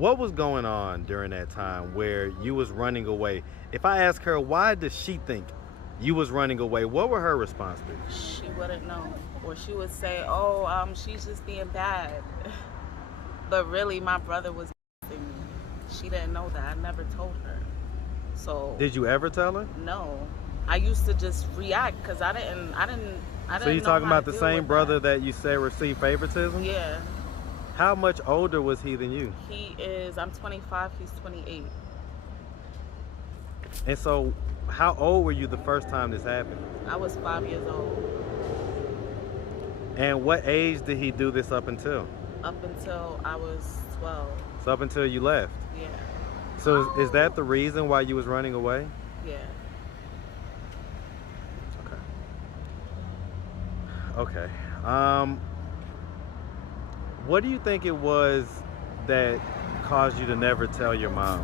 What was going on during that time where you was running away? If I ask her, why does she think you was running away, what would her response be? She wouldn't know. Or she would say, oh, she's just being bad. But really, my brother was me. She didn't know that. I never told her. So Did you ever tell her? no. I used to just react because I didn't So you know talking how about to the deal same with brother that you said received favoritism? Yeah. How much older was he than you? I'm 25, he's 28. And so how old were you the first time this happened? I was 5 years old. And what age did he do this up until? Up until I was 12. So up until you left? Yeah. So is that the reason why you was running away? Yeah. Okay. What do you think it was that caused you to never tell your mom?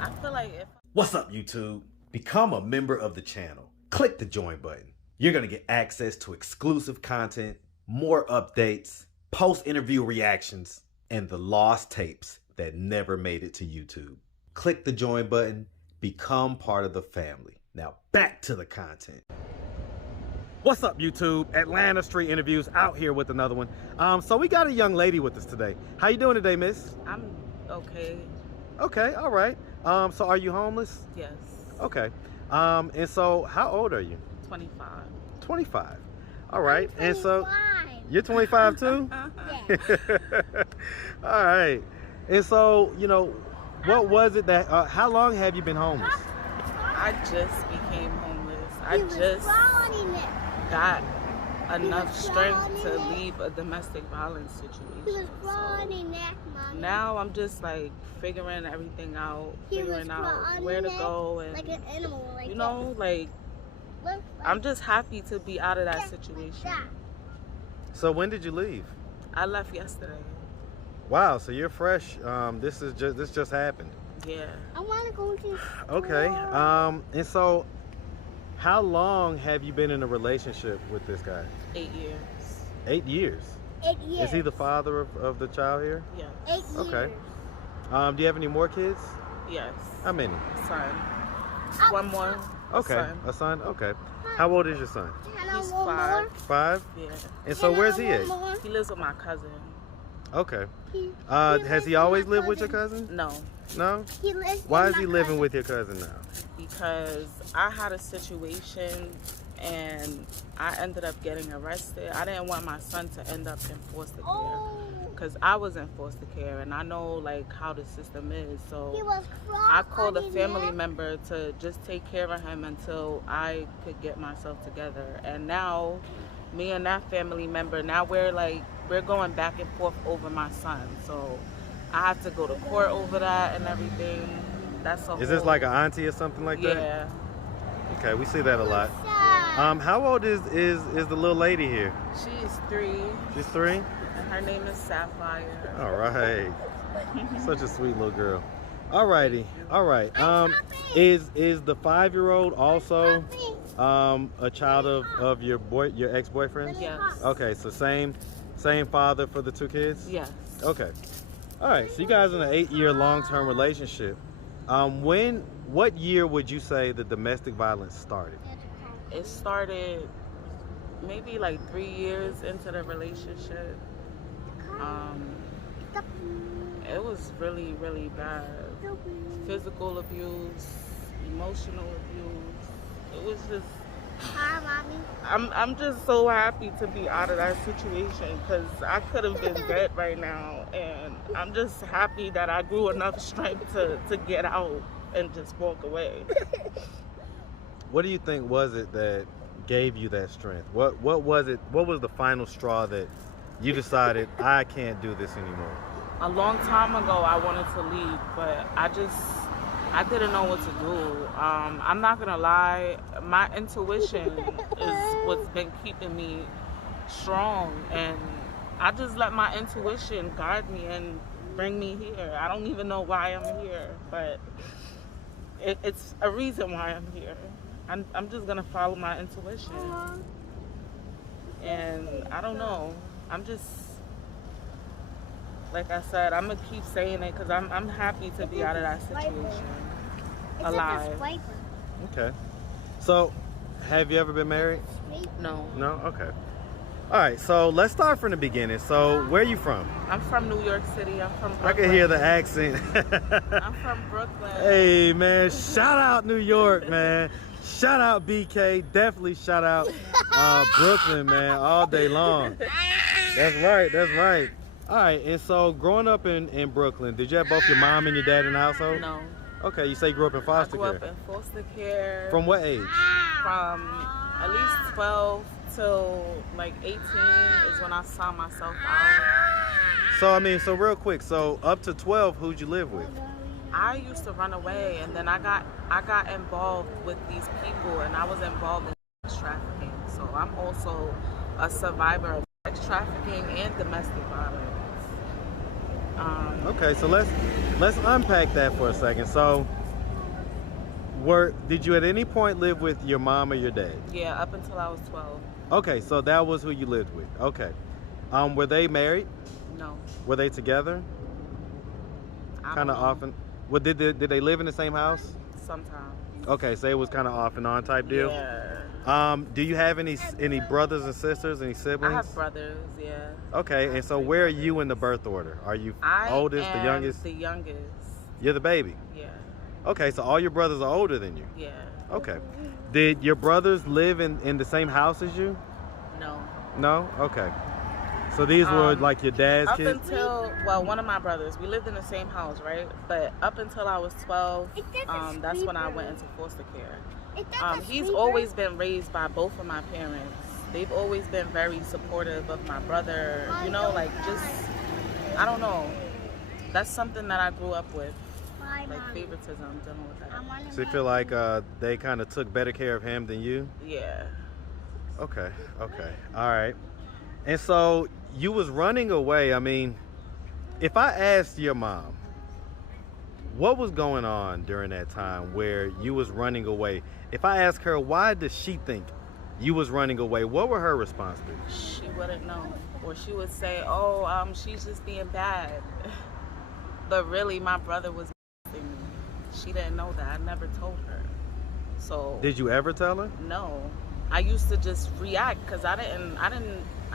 I feel like if What's up, YouTube? Become a member of the channel. Click the join button. You're going to get access to exclusive content, more updates, post-interview reactions, and the lost tapes that never made it to YouTube. Click the join button. Become part of the family. Now back to the content. What's up, YouTube? Atlanta Street Interviews out here with another one. So we got a young lady with us today. How you doing today, miss? I'm okay. Okay, all right. So are you homeless? Yes. Okay. And so how old are you? 25. 25. All right. I'm And so 25. you're 25 too? Yeah. All right. And so, you know, what was it that, how long have you been homeless? I just became homeless. I He was just running it. got enough was strength to running it. leave a domestic violence situation. He was So running it, mommy. now I'm just like figuring everything out, He was figuring out running where to it go, and like an animal, like you know, like Look, I'm just happy to be out of that like situation. that. So when did you leave? I left yesterday. Wow, so you're fresh. This just happened. Yeah. I want to go to Okay. school. And so how long have you been in a relationship with this guy? 8 years. 8 years. 8 years. Is he the father of the child here? Yes. 8 years. Okay. Do you have any more kids? Yes. How many? Son. Oh, One more. Okay. Son. A son? Okay. How old is your son? Can I He's want 5. more? 5? Yeah. And so Can where's I he want at? more? He lives with my cousin. Okay. He Has lives he with always my lived with your cousin? No, No? He lives Why with is he my living cousin. with your cousin now? because I had a situation and I ended up getting arrested. I didn't want my son to end up in foster care Oh, because I was in foster care and I know like how the system is. he So was I called a crying family there. member to just take care of him until I could get myself together. And now me and that family member, now we're going back and forth over my son. So I have to go to court over that and everything. That's a Is this whole- like an auntie or something like that? Yeah. Okay, we see that a lot. Sad. How old is the little lady here? She is 3 She's 3? and her name is Sapphire. All right. Such a sweet little girl. All righty. All right. Is the 5-year-old also a child of your ex-boyfriend? Yes. Okay, so same father for the 2 kids? Yes. Okay. All right. So you guys in an 8-year long-term relationship. What year would you say the domestic violence started? It started maybe like 3 years into the relationship. It was really, really bad. Physical abuse, emotional abuse. It was just, Hi, mommy. I'm just so happy to be out of that situation because I could have been dead right now. And I'm just happy that I grew enough strength to get out and just walk away. What do you think was it that gave you that strength? What was it? What was the final straw that you decided I can't do this anymore? A long time ago, I wanted to leave, but I didn't know what to do. I'm not gonna lie, my intuition is what's been keeping me strong, and I just let my intuition guide me and bring me here. I don't even know why I'm here, but it's a reason why I'm here. I'm just gonna follow my intuition, and I don't know. I'm just like I said, I'm gonna keep saying it because I'm happy to be out of that situation. Alive. Okay. So, have you ever been married? No. No? Okay. All right, so let's start from the beginning. So, where are you from? I'm from New York City. I'm from Brooklyn. I can hear the accent. I'm from Brooklyn. Hey, man, shout out New York, man. Shout out BK. Definitely shout out Brooklyn, man, all day long. That's right, that's right. All right, and so growing up in Brooklyn, did you have both your mom and your dad in the household? No. Okay, you say you grew up in foster care. I grew up in foster care. From what age? From at least 12 till like 18 is when I saw myself out. So, I mean, so real quick, so up to 12, who'd you live with? I used to run away, and then I got involved with these people, and I was involved in sex trafficking. So I'm also a survivor of sex trafficking and domestic violence. Okay, so let's unpack that for a second. So, did you at any point live with your mom or your dad? Yeah, up until I was 12. Okay, so that was who you lived with. Okay. Were they married? No. Were they together? Kind of often. Well, did they live in the same house? Sometimes. Okay, so it was kind of off and on type deal. Yeah. Do you have any brothers and sisters, any siblings? I have brothers, yeah. Okay, and so where are you in the birth order? Are you oldest, the youngest? The youngest. You're the baby? Yeah. Okay, so all your brothers are older than you? Yeah. Okay. Did your brothers live in the same house as you? No. No? Okay. So these were like your dad's kids? Up until, well, one of my brothers, we lived in the same house, right? But up until I was 12, that's when I went into foster care. He's always been raised by both of my parents. They've always been very supportive of my brother, you know, like just, I don't know. That's something that I grew up with, like favoritism, dealing with that. So you feel like they kind of took better care of him than you? Yeah. Okay, okay, all right. And so you was running away. I mean, if I asked your mom, what was going on during that time where you was running away? If I asked her, why does she think you was running away, what would her response be? She wouldn't know. Or she would say, oh, she's just being bad. But really, my brother was me. She didn't know that. I never told her. So. Did you ever tell her? No. I used to just react because I didn't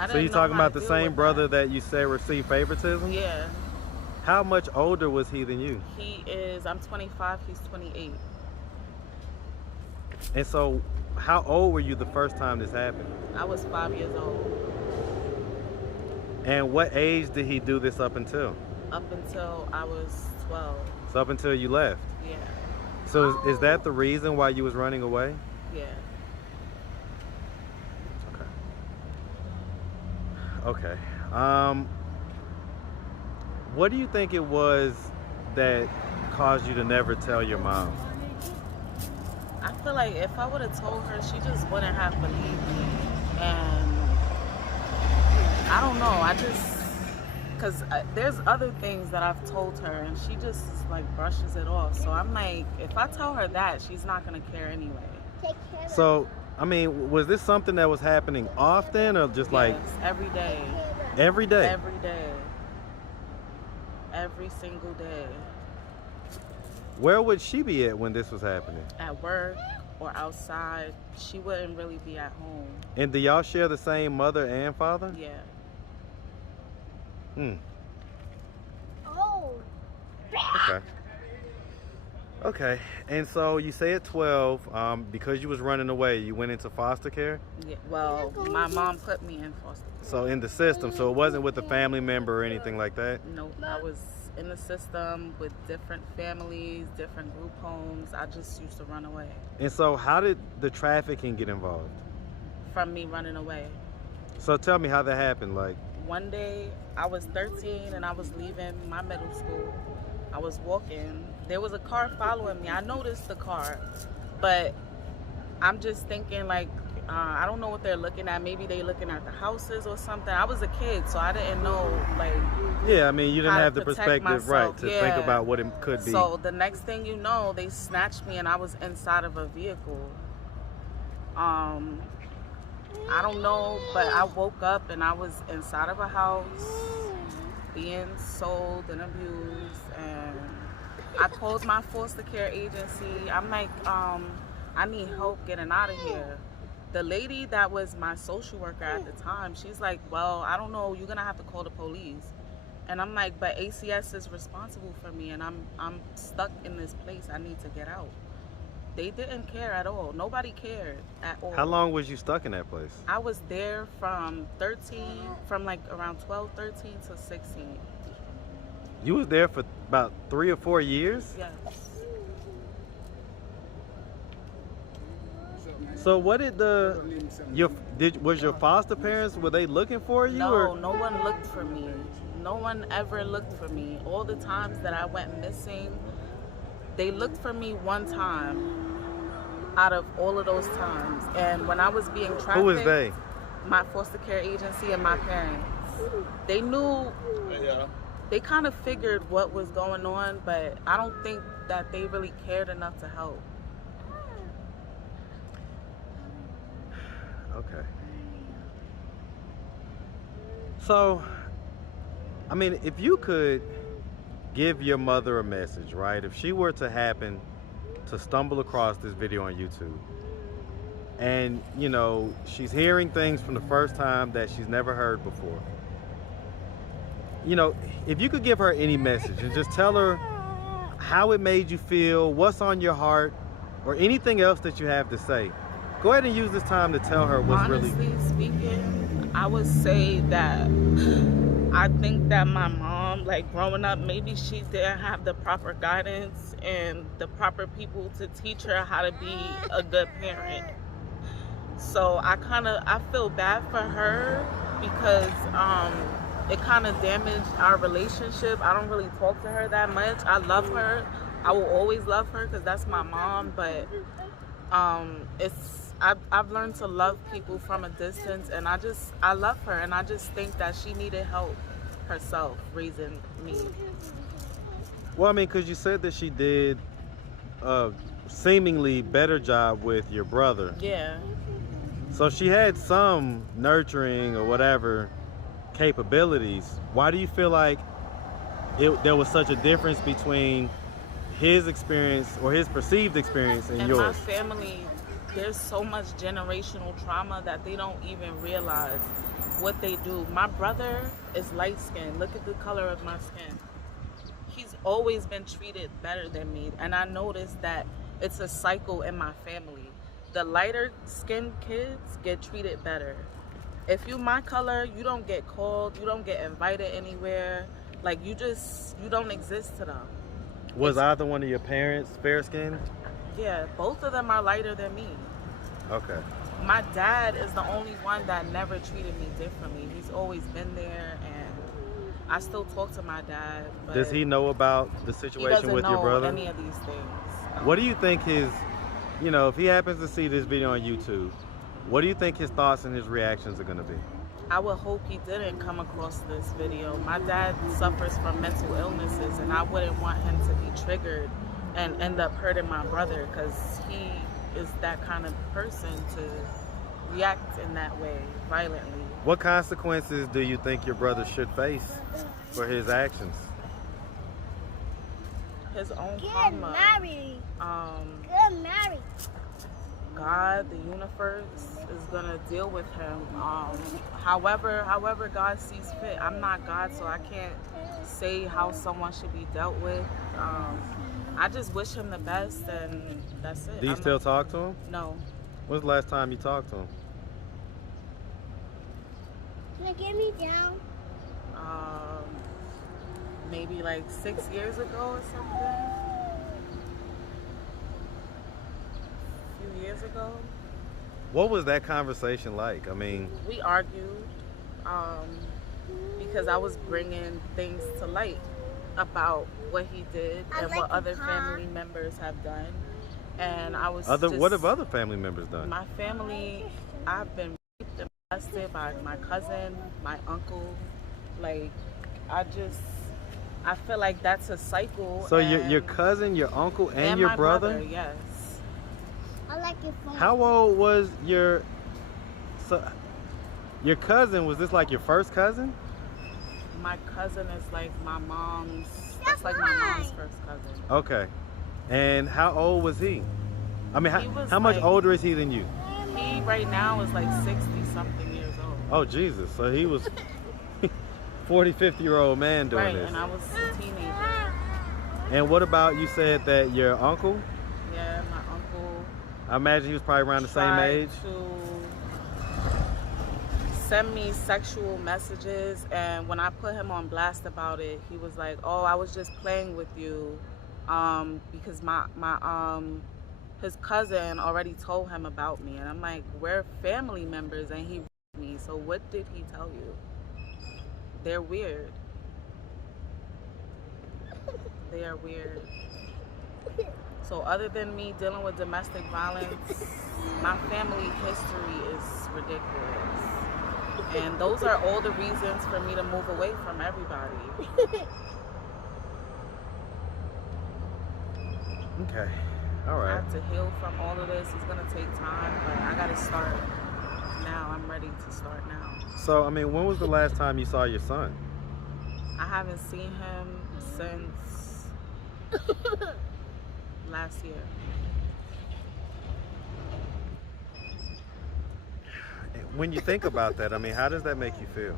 So you talking about the same brother that you said received favoritism? Yeah. How much older was he than you? I'm 25, he's 28. And so how old were you the first time this happened? I was 5 years old. And what age did he do this up until? Up until I was 12. So up until you left? Yeah. So is that the reason why you was running away? Yeah. Okay. What do you think it was that caused you to never tell your mom? I feel like if I would have told her, she just wouldn't have believed me. And I don't know, because there's other things that I've told her and she just like brushes it off. So I'm like, if I tell her that, she's not going to care anyway. So, I mean, was this something that was happening often or just like? Yes, every day. Every day? Every day. Every single day. Where would she be at when this was happening? At work or outside. She wouldn't really be at home. And do y'all share the same mother and father? Yeah. Oh. Okay. Okay, and so you say at 12, because you was running away, you went into foster care? Yeah. Well, my mom put me in foster care. So in the system, so it wasn't with a family member or anything like that? Nope, I was in the system with different families, different group homes. I just used to run away. And so how did the trafficking get involved? From me running away. So tell me how that happened, like. One day, I was 13 and I was leaving my middle school. I was walking. There was a car following me. I noticed the car, but I'm just thinking like, I don't know what they're looking at. Maybe they looking at the houses or something. I was a kid, so I didn't know like. Yeah, I mean, you didn't have the perspective, right, to think about what it could be. So the next thing you know, they snatched me and I was inside of a vehicle. I don't know, but I woke up and I was inside of a house. being sold and abused, and I called my foster care agency. I'm like, I need help getting out of here. The lady that was my social worker at the time, she's like, well, I don't know, you're gonna have to call the police. And I'm like, but ACS is responsible for me, and I'm stuck in this place. I need to get out. They didn't care at all. Nobody cared at all. How long was you stuck in that place? I was there from like around 12, 13 to 16. You was there for about 3 or 4 years? Yes. So what did was your foster parents, were they looking for you? No, no one looked for me. No one ever looked for me. All the times that I went missing, they looked for me one time out of all of those times. And when I was being trafficked, who was they? My foster care agency and my parents. They knew, they kind of figured what was going on, but I don't think that they really cared enough to help. Okay. So, I mean, if you could give your mother a message, right? If she were to happen to stumble across this video on YouTube, and, you know, she's hearing things from the first time that she's never heard before, you know, if you could give her any message and just tell her how it made you feel, what's on your heart, or anything else that you have to say, go ahead and use this time to tell her what's Honestly speaking, I would say that I think that my mom, like growing up, maybe she didn't have the proper guidance and the proper people to teach her how to be a good parent. So I feel bad for her because it kind of damaged our relationship. I don't really talk to her that much. I love her. I will always love her because that's my mom, but I've learned to love people from a distance, and I love her, and I just think that she needed help herself raising me. Well, I mean, because you said that she did a seemingly better job with your brother. Yeah. So she had some nurturing or whatever capabilities. Why do you feel like there was such a difference between his experience or his perceived experience and yours? My family, there's so much generational trauma that they don't even realize what they do. My brother is light skinned. Look at the color of my skin. He's always been treated better than me, and I noticed that it's a cycle in my family. The lighter skinned kids get treated better. If you my color, you don't get called, you don't get invited anywhere. Like you don't exist to them. Was either one of your parents fair skinned? Yeah, both of them are lighter than me. Okay. My dad is the only one that never treated me differently. He's always been there, and I still talk to my dad. But does he know about the situation with your brother? He doesn't know any of these things. What do you think you know, if he happens to see this video on YouTube, what do you think his thoughts and his reactions are going to be? I would hope he didn't come across this video. My dad suffers from mental illnesses, and I wouldn't want him to be triggered and end up hurting my brother, because he is that kind of person to react in that way, violently. What consequences do you think your brother should face for his actions? His own Get karma. married. Get married. God, the universe, is gonna deal with him. However God sees fit. I'm not God, so I can't say how someone should be dealt with. I just wish him the best, and that's it. Do you still talk to him? No. When's the last time you talked to him? Can you get me down? Maybe like 6 years ago or something. A few years ago. What was that conversation like? I mean, we argued because I was bringing things to light about what he did and what other family members have done, and I was what have other family members done? My family, I've been raped and molested by my cousin, my uncle. Like, I feel like that's a cycle. So your cousin, your uncle, and your my brother? Yes. I like your phone. How old was your cousin? Was this like your first cousin? My cousin is like my mom's. That's like my mom's first cousin. Okay. And how old was he? I mean, how much like, older is he than you? He right now is like 60-something years old. Oh, Jesus. So he was 40, 50-year-old man doing right, this. And I was a teenager. And what about, you said that your uncle? Yeah, my uncle. I imagine he was probably around the same age. To send me sexual messages, and when I put him on blast about it, he was like, "Oh, I was just playing with you," because his cousin already told him about me, and I'm like, "We're family members," and he me. So what did he tell you? They're weird. They are weird. So other than me dealing with domestic violence, my family history is ridiculous. And those are all the reasons for me to move away from everybody. Okay. All right. I have to heal from all of this. It's going to take time, but I got to start now. I'm ready to start now. So, I mean, when was the last time you saw your son? I haven't seen him since last year. When you think about that, I mean, how does that make you feel?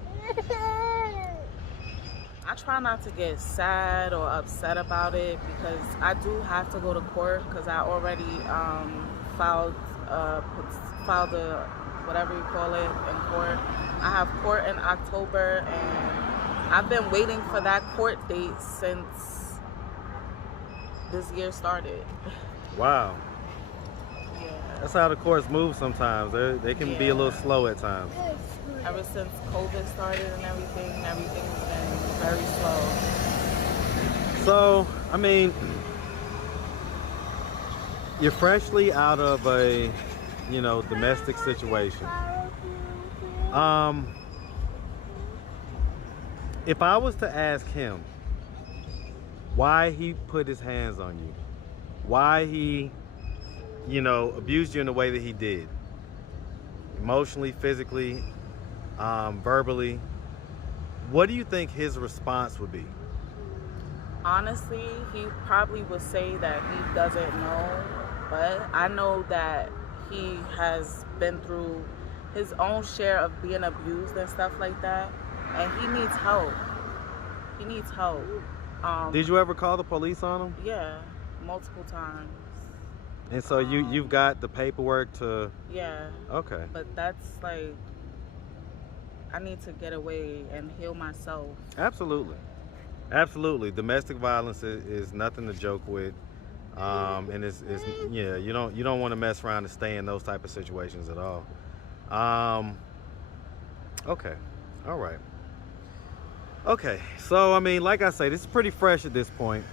I try not to get sad or upset about it because I do have to go to court because I already filed the whatever you call it in court. I have court in October, and I've been waiting for that court date since this year started. Wow. Yeah. That's how the courts move sometimes. They can be a little slow at times. Ever since COVID started and everything's been very slow. So, I mean, you're freshly out of a, domestic situation. If I was to ask him why he put his hands on you, why he, abused you in the way that he did, emotionally, physically, verbally, what do you think his response would be? Honestly, he probably would say that he doesn't know, but I know that he has been through his own share of being abused and stuff like that, and he needs help. He needs help. Did you ever call the police on him? Yeah, multiple times. And so you've got the paperwork to... Yeah. Okay. But that's like, I need to get away and heal myself. Absolutely. Absolutely. Domestic violence is nothing to joke with. And it's you don't want to mess around and stay in those type of situations at all. Okay. All right. Okay. So, I mean, like I say, this is pretty fresh at this point.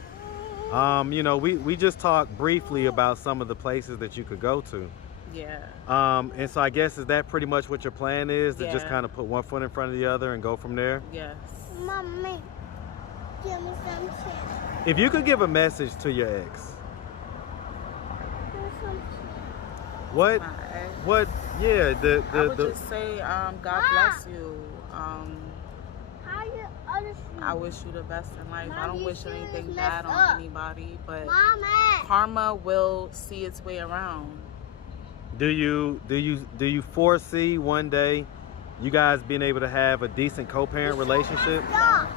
We just talked briefly about some of the places that you could go to. Yeah. And so I guess, is that pretty much what your plan is? To just Yeah. kind of put one foot in front of the other and go from there? Yes. Mommy, give me some chips. If you could give a message to your ex, Give me some chips. what, My ex. yeah, I would just say, God bless you. How you other shoes? I wish you the best in life. I don't Mommy, wish shoes anything messed bad up. on anybody, but Mommy. karma will see its way around. do you foresee one day you guys being able to have a decent co-parent relationship? Stop.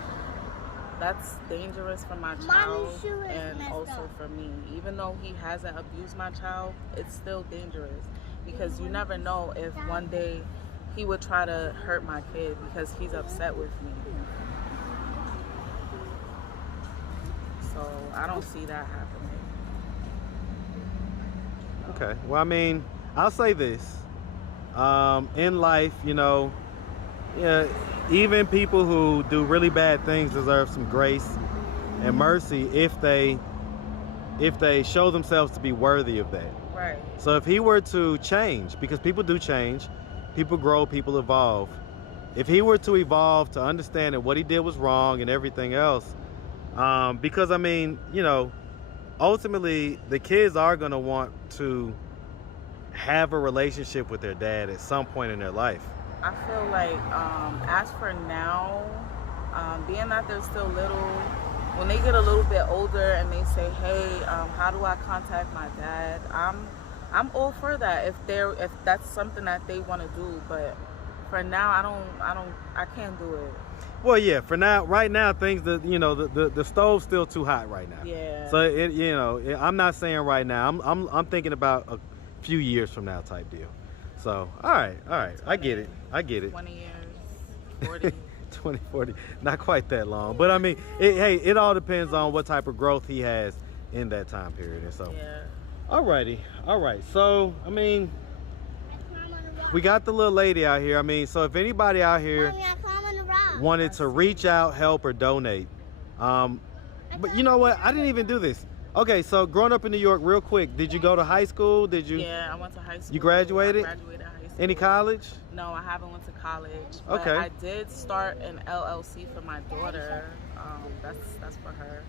That's dangerous for my Mommy's child shoe is and messed also up. for me. Even though he hasn't abused my child, it's still dangerous because you never know if one day he would try to hurt my kid because he's upset with me. So I don't see that happening. Okay. Well, I mean, I'll say this. In life, yeah, even people who do really bad things deserve some grace and mercy if they show themselves to be worthy of that. Right. So if he were to change, because people do change, people grow, people evolve. If he were to evolve to understand that what he did was wrong and everything else, because I mean, ultimately the kids are going to want to have a relationship with their dad at some point in their life. I feel like, as for now, Being that they're still little, when they get a little bit older and they say, "Hey, how do I contact my dad?" I'm all for that if that's something that they want to do. But for now, I can't do it. Well, yeah, for now, right now, things that the stove's still too hot right now. Yeah. So I'm not saying right now. I'm thinking about a few years from now type deal. So all right, I get it. 20 years, 40. 20, 40, not quite that long. But I mean, it all depends on what type of growth he has in that time period. And so, Yeah. alrighty, all right. So I mean, we got the little lady out here. I mean, so if anybody out here Mommy, I climb on the rock. wanted to reach out, help, or donate, but you know what? I didn't even do this. Okay, so growing up in New York, real quick, did you go to high school? Did you? Yeah, I went to high school. You graduated? I graduated high school. Any college? No, I haven't went to college. But Okay. I did start an LLC for my daughter. That's for her.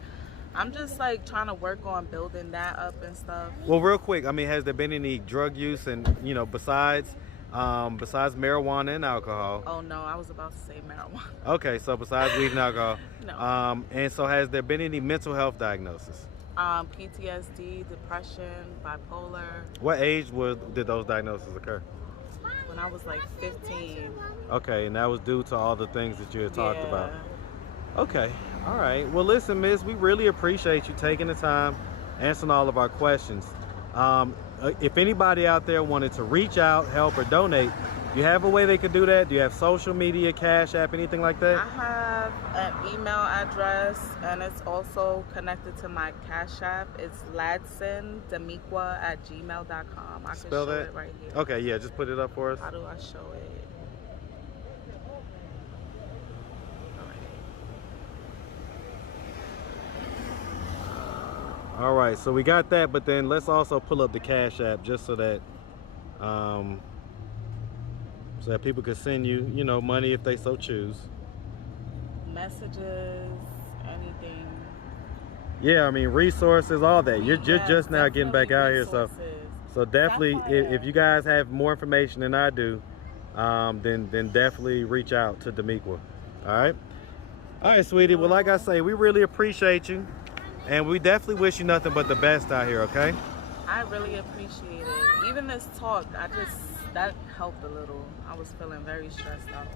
I'm just like trying to work on building that up and stuff. Well, real quick, I mean, has there been any drug use and besides marijuana and alcohol? Oh no, I was about to say marijuana. Okay, so besides weed and alcohol, No. and so has there been any mental health diagnosis? PTSD, depression, bipolar. What age did those diagnoses occur? When I was like 15. Okay, and that was due to all the things that you had talked Yeah. about. Okay, all right. Well, listen, Miss, we really appreciate you taking the time, answering all of our questions. If anybody out there wanted to reach out, help, or donate, do you have a way they could do that? Do you have social media, Cash App, anything like that? I have an email address, and it's also connected to my Cash App. It's ladsondahmiqua@gmail.com. I can Spell show that? it right here. Okay, yeah, just put it up for us. How do I show it? All right, so we got that, but then let's also pull up the Cash App just so that people can send you, money if they so choose. Messages, anything. Yeah, I mean, resources, all that. You're Yes, just now getting back out here, resources. so definitely, Definitely. if you guys have more information than I do, then definitely reach out to Damiqua. All right, sweetie. Well, like I say, we really appreciate you, and we definitely wish you nothing but the best out here. Okay. I really appreciate it. Even this talk, that helped a little. I was feeling very stressed out.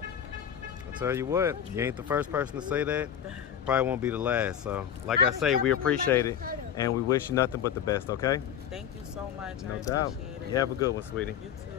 I'll tell you what, you ain't the first person to say that. Probably won't be the last. So, like I say, we appreciate it, and we wish you nothing but the best. Okay. Thank you so much. No I doubt. appreciate it. You have a good one, sweetie. You too.